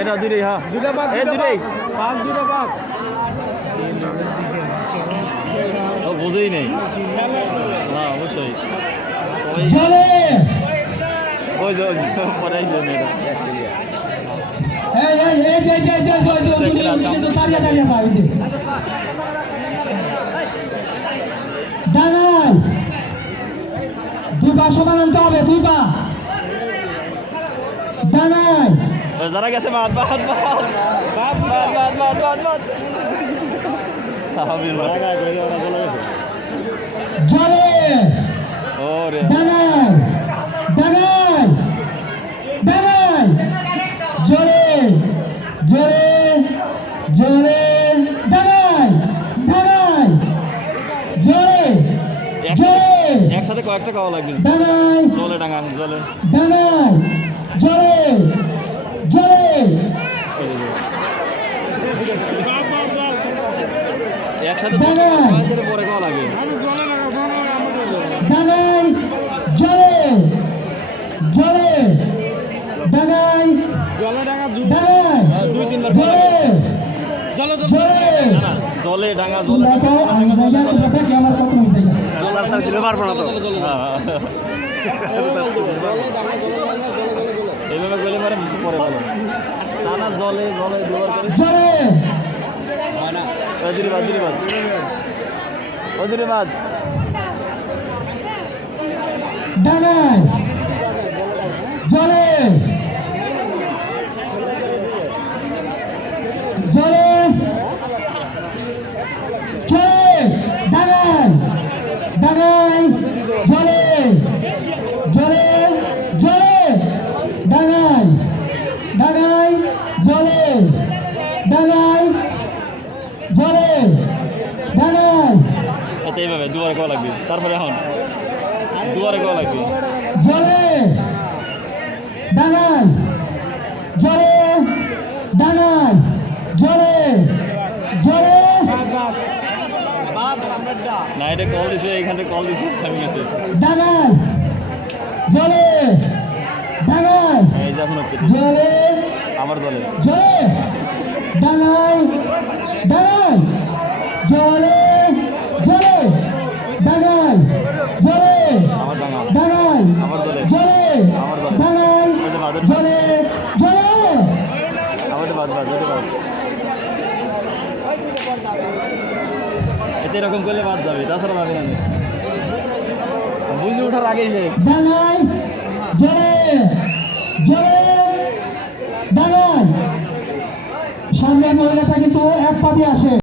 এটা দুইটাই হ্যাঁ দুইটা বাদ এই দুইটাই পাঁচ দুইটা বাদ ও বুঝেই নেই না অবশ্যই চলে ওই যে পড়াই জন্য এটা এই এই এই যে যে যে তো দাঁড়িয়ে দাঁড়িয়ে পাইছে ডানাই দুই পা সমান আনতে হবে দুই পা ডানাই যারা গেছে বাদ বাদ বাদ বাদ বাদ বাদ বাদ বাদ সাহাবীর বাদ জলে ওরে ডানাই ডানাই ডানাই জলে জলে জলে ডানাই ডানাই জলে জলে একসাথে কয়েকটা খাওয়া লাগবে ডানাই জলে ডাঙান জলে ডানাই জলে জলে একসাথে পরে খাওয়া লাগে ডানাই জলে জলে ডানাই ডানাই দুই তিনবার জলে জলে জলে জলে ডাঙা জলে দেখো আমি জায়গা দেখে কি আমার কত মিস দেখা জলারটা দিলে পারবো না তো এইভাবে গেলে মানে পরে ভালো টানা জলে জলে ব্যবহার করে জলে ওদিরে বাদ ওদিরে বাদ ডানাই জলে জলে জলে ডানাই ডানাই জলে জলে জলে ডানাই ডানাই জলে ডানাই জলে ডানাই আচ্ছা এইভাবে দুবারে খাওয়া লাগবে তারপরে এখন দুবারে খাওয়া লাগবে জলে ডানাই জলে ডানাই জলে জলে না এটা কল দিছে এইখান থেকে কল দিছে থামি গেছে ডানাই জলে ডানাই এই যে এখন হচ্ছে জলে আমার জলে জলে ডানাই ডানাই জলে জলে ডানাই জলে আমার ডাঙা ডানাই আমার জলে জলে আমার জলে ডানাই ওই যে বাদের জলে জলে আমার বাদ বাদ ওটা বাদ এতে এরকম করলে বাদ যাবে তাছাড়া যাবে না বুঝে ওঠার আগেই যে ডানাই জলে জলে ডানাই সামনের মহিলাটা কিন্তু এক পা দিয়ে আসে।